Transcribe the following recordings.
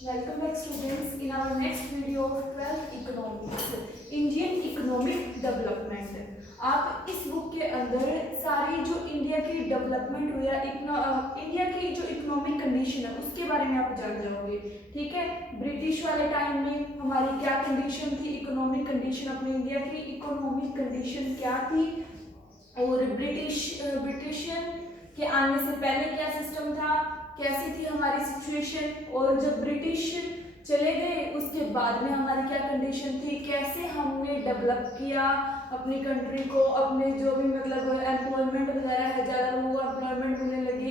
Welcome back students in our next video of 12th economics Indian economic development। आप इस book के अंदर सारी जो इंडिया की डेवलपमेंट हुई है, इंडिया की जो इकोनॉमिक कंडीशन है उसके बारे में आप जान जाओगे। ठीक है, ब्रिटिश वाले टाइम में हमारी क्या कंडीशन थी, इकोनॉमिक कंडीशन अपने इंडिया की इकोनॉमिक कंडीशन क्या थी, और ब्रिटिशियन के आने से पहले क्या सिस्टम था, कैसी थी हमारी सिचुएशन, और जब ब्रिटिश चले गए उसके बाद में हमारी क्या कंडीशन थी, कैसे हमने डेवलप किया अपनी कंट्री को, अपने जो भी मतलब एम्प्लॉयमेंट वगैरह है, ज़्यादा लोगों को एम्प्लॉयमेंट मिलने लगी,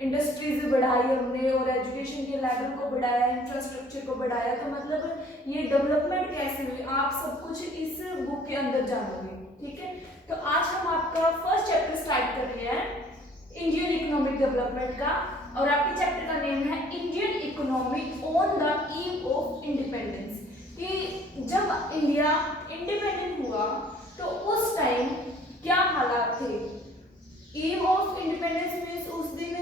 इंडस्ट्रीज बढ़ाई हमने, और एजुकेशन के लेवल को बढ़ाया, इंफ्रास्ट्रक्चर को बढ़ाया। तो मतलब ये डेवलपमेंट कैसे हुई आप सब कुछ इस बुक के अंदर जानोगे। ठीक है, तो आज हम आपका फर्स्ट चैप्टर स्टार्ट कर रहे हैं इंडियन इकोनॉमिक डेवलपमेंट का, और आपके चैप्टर का नेम है Indian economy on the eve of independence. कि जब इंडिया इंडिपेंडेंट हुआ तो उस टाइम क्या हालात थे। ईव ऑफ इंडिपेंडेंस मीन्स उस दिन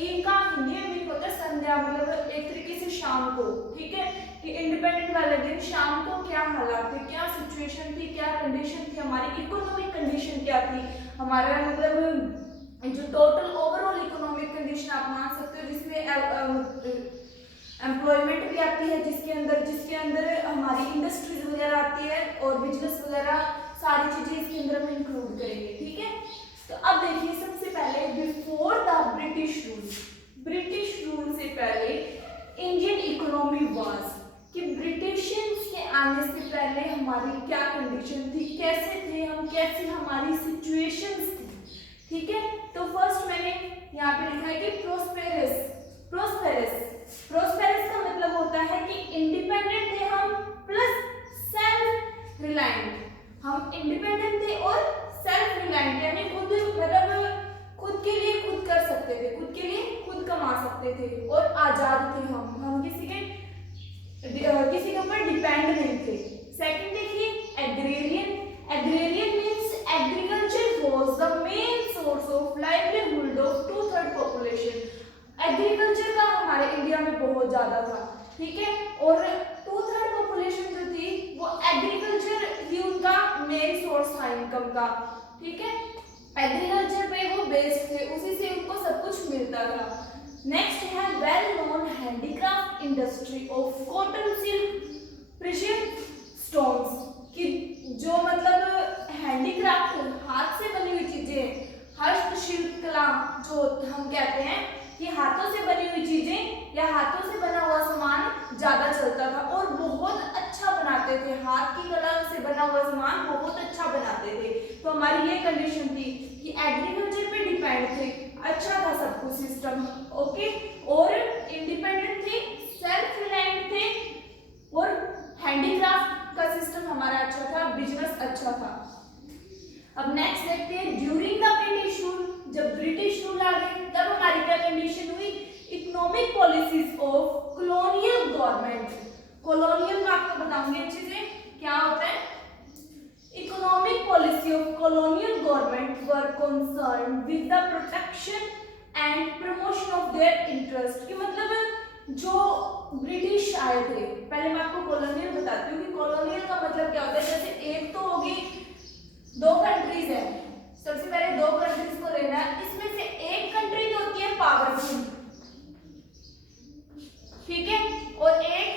ईव का हिंदी में होता है संध्या, मतलब एक तरीके से शाम को। ठीक है, कि इंडिपेंडेंट वाले दिन शाम को क्या हालात थे, क्या सिचुएशन थी, क्या कंडीशन थी, हमारी इकोनॉमिक कंडीशन क्या थी, हमारा मतलब जो टोटल ओवरऑल इकोनॉमिक कंडीशन आप मान सकते हो, जिसमें एम्प्लॉयमेंट भी आती है, जिसके अंदर हमारी इंडस्ट्रीज वगैरह आती है, और बिजनेस वगैरह सारी चीजें इसके अंदर हम इंक्लूड करेंगे। ठीक है, तो अब देखिए सबसे पहले बिफोर द ब्रिटिश रूल से पहले इंडियन इकोनॉमी वाज, कि ब्रिटिशियंस के आने से पहले हमारी क्या कंडीशन थी, कैसे थे हम, कैसी हमारी सिचुएशंस थी। ठीक है, तो फर्स्ट मैंने यहाँ पे लिखा है कि प्रोस्पेरस का मतलब होता है कि इंडिपेंडेंट थे हम प्लस सेल्फ रिलायंट। हम इंडिपेंडेंट थे और सेल्फ रिलायंट, यानी खुद मतलब खुद के लिए खुद कर सकते थे, खुद के लिए खुद कमा सकते थे, और आजाद थे हम किसी के ऊपर डिपेंड नहीं थे। सेकंड देखिए agrarian means agriculture was the main source of livelihood of 2/3 population. Agriculture का हमारे इंडिया में बहुत ज्यादा था। ठीक है, और 2/3 पॉपुलेशन जो थी वो एग्रीकल्चर ही उनका मेन सोर्स था इनकम का। ठीक है, एग्रीकल्चर पे वो बेस्ड थे, उसी से उनको सब कुछ मिलता था। नेक्स्ट है well known handicraft industry of cotton silk precious stones, कि जो मतलब हैंडीक्राफ्ट हाथ से बनी हुई चीजें, हस्तशिल्प कला जो हम कहते हैं, कि हाथों से बनी हुई चीजें या हाथों से बना हुआ सामान ज्यादा चलता था और बहुत अच्छा बनाते थे, हाथ की कला से बना हुआ सामान बहुत अच्छा बनाते थे। तो हमारी ये कंडीशन थी कि एग्रीकल्चर पे डिपेंड थे, अच्छा था सब कुछ सिस्टम। ओके, और इंडिपेंडेंट थे, सेल्फ रिलायंट थे, और हैंडीक्राफ्ट का सिस्टम हमारा अच्छा था, बिजनेस अच्छा था। अब नेक्स्ट देखते हैं ड्यूरिंग द ब्रिटिश रूल, जब ब्रिटिश रूल आ गए तब हमारी क्या कंडीशन हुई, economic policies of colonial government. Colonial में आपको बताऊंगी अच्छे से क्या होता है। Economic policy of colonial government were concerned with the protection and promotion of their interest. कि मतलब जो ब्रिटिश आए थे, पहले मैं आपको कॉलोनियल बताती हूँ कि कॉलोनियल का मतलब क्या होता है। जैसे एक तो होगी, दो कंट्रीज है, सबसे पहले दो कंट्रीज को लेना है, इसमें से एक कंट्री तो होती है पावरफुल, ठीक है, और एक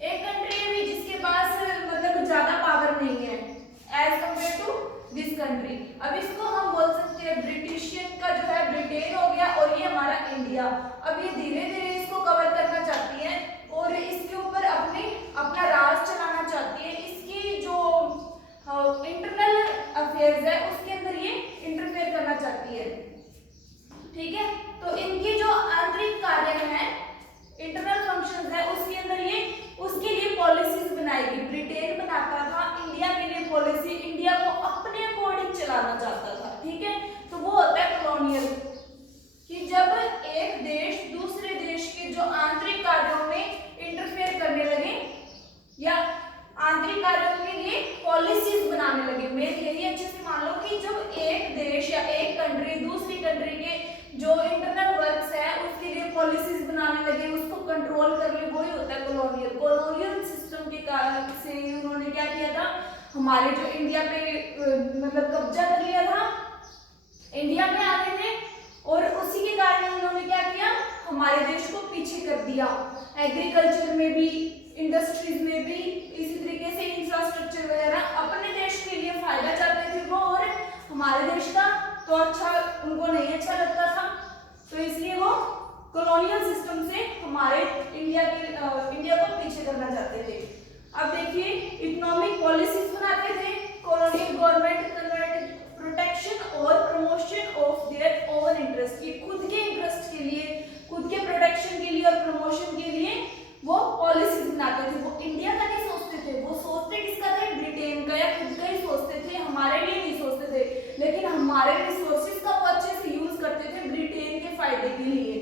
कंट्री है भी जिसके पास मतलब ज्यादा पावर नहीं है as compare to this country. अब इसको हम बोल सकते हैं ब्रिटिशियन का जो है ब्रिटेन हो गया, और ये हमारा इंडिया। अब ये धीरे धीरे इसको कवर करना चाहती है और इसके ऊपर अपना राज चलाना चाहती है। इसकी जो के कारण से उन्होंने क्या किया था, हमारे जो इंडिया पे मतलब कब्जा कर लिया था, इंडिया में आ गए थे और उसी के कारण उन्होंने क्या किया, हमारे देश को पीछे कर दिया। एग्रीकल्चर में भी, इंडस्ट्रीज में भी, इसी तरीके से इंफ्रास्ट्रक्चर वगैरह अपने देश के लिए फायदा चाहते थे वो, और हमारे देश का तो अच्छा उनको नहीं अच्छा लगता था, तो इसलिए वो कॉलोनियल सिस्टम से हमारे इंडिया को पीछे करना चाहते थे। अब देखिए इकोनॉमिक पॉलिसीज बनाते थे कॉलोनियल गवर्नमेंट, प्रोटेक्शन और promotion of their own interest, ये खुद के इंटरेस्ट के लिए, खुद के प्रोटेक्शन के लिए और प्रमोशन के लिए वो पॉलिसीज बनाते थे। वो इंडिया का नहीं सोचते थे, वो सोचते किसका थे, ब्रिटेन का या खुद का ही सोचते थे, हमारे लिए नहीं सोचते थे। लेकिन हमारे रिसोर्सेज का वो अच्छे से यूज करते थे ब्रिटेन के फायदे के लिए।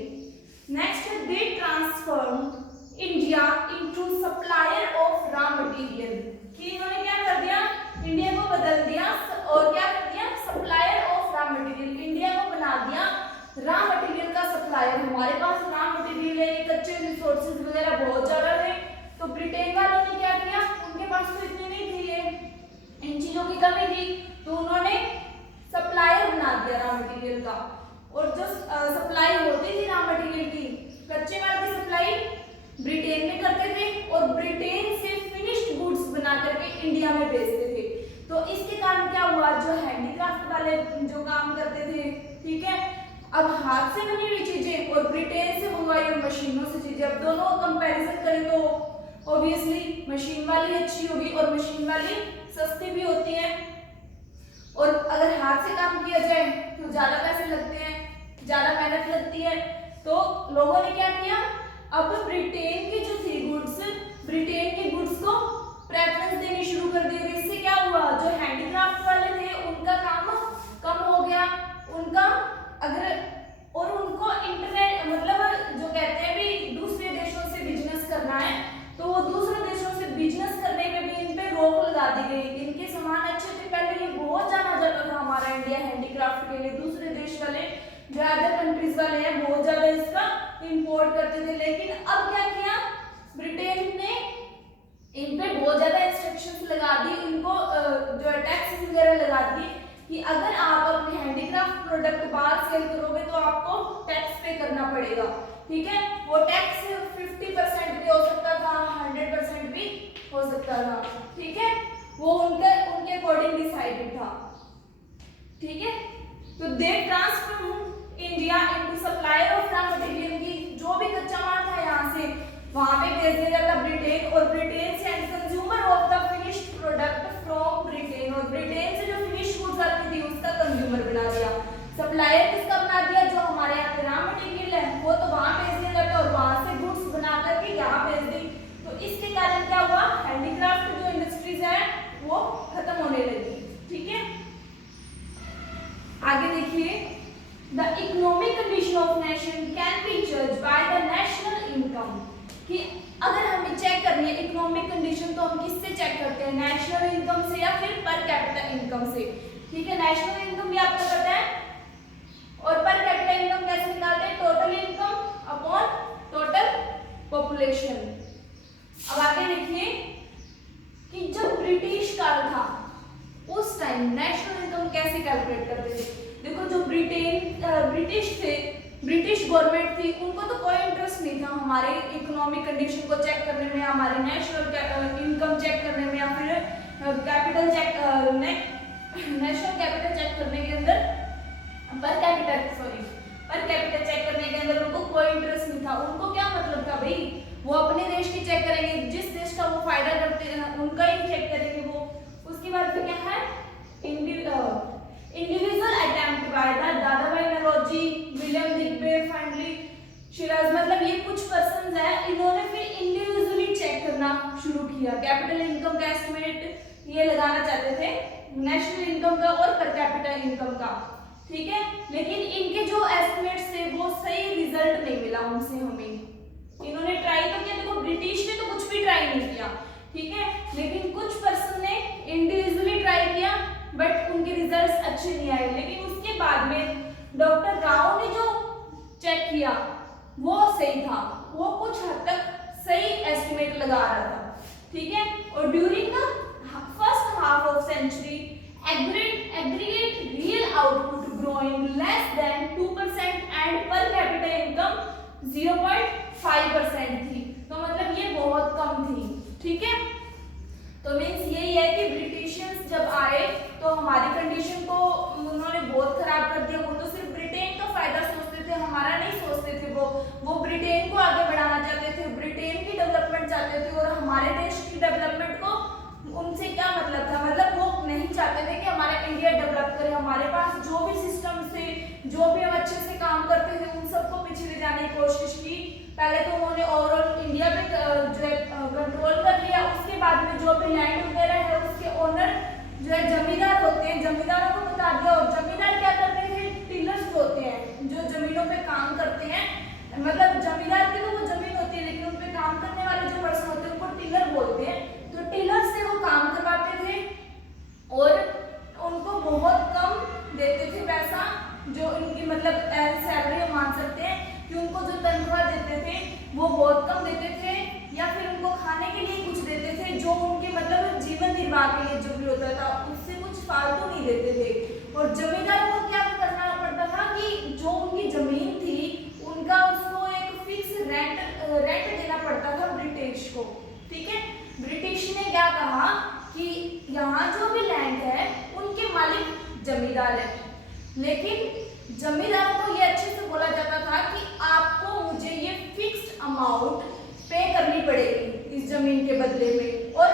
Next, they transform India into supplier of raw material, कि इन्होंने क्या कर दिया, इंडिया को बदल दिया और क्या कर दिया, supplier of raw material, India को बना दिया रॉ मटेरियल का सप्लायर। हमारे पास रॉ मटेरियल है, कच्चे रिसोर्सेज वगैरह बहुत ज्यादा थे, तो ब्रिटेन वालों ने क्या किया, उनके पास तो इतने नहीं थे, ये इन चीजों की कमी थी, तो उन्होंने सप्लायर बना दिया रॉ मटेरियल का। और जो सप्लाई होती थी रॉ मटेरियल की, कच्चे माल की सप्लाई ब्रिटेन में करते थे और ब्रिटेन से फिनिश्ड गुड्स बना करके इंडिया में भेजते थे। तो इसके कारण क्या हुआ, जो हैंडीक्राफ्ट वाले जो काम करते थे, ठीक है, अब हाथ से बनी हुई चीजें और ब्रिटेन से मंगवाई हुई मशीनों से चीजें, अब दोनों का कंपैरिजन करें तो ऑब्वियसली मशीन वाली अच्छी होगी और मशीन वाली सस्ती भी होती है। और अगर हाथ से काम किया जाए तो ज्यादा पैसे लगते हैं, ज्यादा मेहनत लगती है। तो लोगों ने क्या किया, अब ब्रिटेन की जो थी गुड्स, ब्रिटेन के गुड्स को प्रेफरेंस देनी शुरू कर दी। और इससे क्या हुआ, जो हैंडीक्राफ्ट वाले थे उनका काम कम हो गया, उनका अगर और उनको इंटरनेट मतलब जो कहते हैं भी दूसरे देशों से बिजनेस करना है, तो वो दूसरे देशों से बिजनेस करने में भी इन पे रोक लगा दी गई। इनके सामान अच्छे थे, पहले ये बहुत जाना जाता था हमारा इंडिया हैंडीक्राफ्ट के लिए, दूसरे देश वाले जो अदर कंट्रीज वाले हैं बहुत ज्यादा इसका इंपोर्ट करते थे। लेकिन अब क्या किया, ब्रिटेन ने इन पे बहुत ज्यादा इंस्ट्रक्शंस लगा दी, इनको जो टैक्स वगैरह लगा दी कि अगर आप अपने हैंडीक्राफ्ट प्रोडक्ट बाहर सेल करोगे तो आपको टैक्स पे करना पड़ेगा, ठीक है। वो टैक्स 50% भी हो सकता था, 100% भी हो सकता था, ठीक है, वो उनके अकॉर्डिंग डिसाइडेड था, ठीक है। तो they transform India into supplier of raw material, की जो भी कच्चा माल था यहाँ से वहां पे भेज दिया जाता ब्रिटेन, और ब्रिटेन से and consumer of the finished product from Britain, और ब्रिटेन से जो फिनिश्ड गुड्स आती थी उसका कंज्यूमर बना दिया। सप्लायर किसका बना दिया, जो हमारे यहाँ पे रॉ मटेरियल है वो तो वहां भेज दिया जाता और वहां से गुड्स बना करके यहाँ भेज दी। तो इसके कारण क्या हुआ, हैंडीक्राफ्ट जो इंडस्ट्रीज है वो खत्म होने लगी, ठीक है। आगे देखिए, the economic condition of nation can be जज बाय द नेशनल इनकम, कि अगर हमें चेक करनी है इकोनॉमिक कंडीशन तो हम किससे चेक करते हैं, नेशनल इनकम से या फिर पर कैपिटा इनकम से, ठीक है। नेशनल इनकम भी आपको पता है और पर कैपिटा इनकम कैसे निकालते हैं, total income upon total population. अब आगे देखिए कि जब ब्रिटिश काल था उस टाइम नेशनल इनकम कैसे कैलकुलेट करते थे। देखो जो ब्रिटिश थे, ब्रिटिश गवर्नमेंट थी, उनको तो कोई इंटरेस्ट नहीं था हमारे इकोनॉमिक कंडीशन को चेक करने में, हमारे नेशनल इनकम चेक करने में या फिर capital check national capital check करने के अंदर, पर कैपिटल चेक करने के अंदर उनको कोई इंटरेस्ट नहीं था। उनको क्या मतलब था भाई, वो अपने देश की चेक करेंगे, जिस देश का वो फायदा करते हैं उनका ही चेक करेंगे वो। उसके बाद फिर क्या है, individual attempt by the Dadabhai Naoroji, William Digby, finally शिराज, मतलब ये कुछ पर्संस हैं, इन्होंने फिर इंडिविजुअली चेक करना शुरू किया। कैपिटल इनकम का एस्टिमेट ये लगाना चाहते थे, नेशनल इनकम का और पर कैपिटा इनकम का, ठीक है। लेकिन इनके जो एस्टिमेट्स थे वो सही रिजल्ट नहीं मिला उनसे हमें। इन्होंने ट्राई तो किया, देखो ब्रिटिश ने तो कुछ भी ट्राई नहीं किया, ठीक है, लेकिन कुछ पर्सन ने इंडिविजुअली ट्राई किया बट उनके रिजल्ट्स अच्छे नहीं आए। लेकिन उसके बाद में डॉक्टर राव ने जो चेक किया वो सही था, वो कुछ हद तक सही एस्टिमेट लगा रहा था, ठीक है। और during the first half of century aggregate real output growing less than 2% and per capita income 0.5% थी। तो मतलब ये बहुत कम थी, ठीक है। तो मीन्स यही है कि ब्रिटिशियंस जब आए तो हमारी कंडीशन को उन्होंने बहुत खराब कर दिया। वो तो सिर्फ ब्रिटेन का फायदा सोचते थे, हमारा नहीं सोचते थे। वो ब्रिटेन को आगे बढ़ाना चाहते थे, ब्रिटेन की डेवलपमेंट चाहते थे, और हमारे देश की डेवलपमेंट को उनसे क्या मतलब था, मतलब वो नहीं चाहते थे कि हमारा इंडिया डेवलप करे। हमारे पास जो भी सिस्टम थे, जो भी हम अच्छे से काम करते थे, उन सबको पीछे ले जाने की कोशिश की। पहले तो उन्होंने ओवरऑल इंडिया पे जो है कंट्रोल कर लिया। उसके बाद में जो भी लैंड वगैरह है उसके ओनर जो है जमींदार होते हैं, जमींदारों को बता दिया। और जमींदार क्या करते थे, टिलर्स होते हैं जो जमीनों पे काम करते हैं। मतलब जमींदार की तो वो जमीन होती है, लेकिन उन पे काम करने वाले जो पर्सन होते हैं उनको टिलर बोलते हैं। तो टिलर से वो काम करवाते थे और उनको बहुत कम देते थे पैसा, जो उनकी मतलब सैलरी मान सकते हैं कि उनको जो तनख्वाह देते थे वो बहुत कम देते थे, या फिर उनको खाने के लिए कुछ देते थे जो उनके मतलब जीवन निर्वाह के लिए जो भी होता था, उससे कुछ फालतू नहीं देते थे। और जमींदार को क्या करना पड़ता था कि जो उनकी जमीन थी उनका उसको एक फिक्स रेंट देना पड़ता था ब्रिटिश को, ठीक है। ब्रिटिश ने क्या कहा कि यहाँ जो भी लैंड है उनके मालिक जमींदार है, लेकिन जमींदारों को ये अच्छे से बोला जाता था कि आपको मुझे ये फिक्स्ड अमाउंट पे करनी पड़ेगी इस जमीन के बदले में, और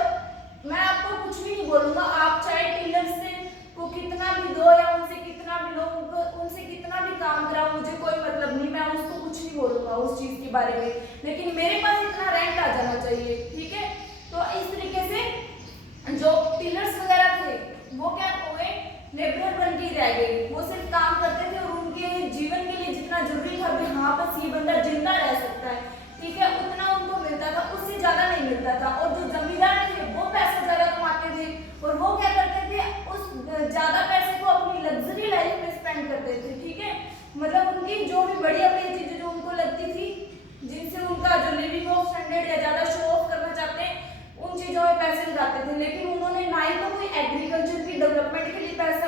मैं आपको कुछ भी नहीं बोलूंगा। आप चाहे टिलर से को कितना भी दो या उनसे कितना भी लो, उनसे कितना भी काम कराओ, मुझे कोई मतलब नहीं, मैं उसको कुछ नहीं बोलूंगा उस चीज के बारे में, लेकिन मेरे पास इतना रेंट आ जाना चाहिए, ठीक है। तो इस तरीके से जो टिलर्स वगैरह थे वो क्या हो गए, लेबर बन के रह गए। वो सिर्फ काम करते थे और उनके जीवन के लिए जितना जरूरी था कि हाँ बस ये बंदा जिंदा रह सकता है, ठीक है, उतना उनको मिलता था, उससे ज्यादा नहीं मिलता था। और जो जमींदार थे वो पैसा ज्यादा कमाते थे और वो क्या करते थे, उस ज्यादा पैसे को अपनी लग्जरी लाइफ में स्पेंड करते थे, ठीक है। मतलब उनकी जो भी बढ़िया बढ़िया चीजें जो उनको लगती थी, जिनसे उनका जो लिविंग ऑफ स्टैंडर्ड या ज्यादा शो ऑफ करना चाहते हैं, उन चीजों में पैसे लगाते थे। लेकिन उन्होंने ना ही तो कोई एग्रीकल्चर की डेवलपमेंट के लिए पैसा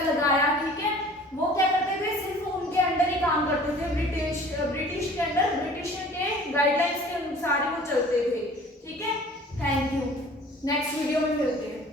लगाया, ठीक है। वो क्या करते थे, सिर्फ उनके अंडर ही काम करते थे, ब्रिटिश के अंडर, ब्रिटिश के गाइडलाइंस के अनुसार ही वो चलते थे, ठीक है। थैंक यू, नेक्स्ट वीडियो में मिलते हैं।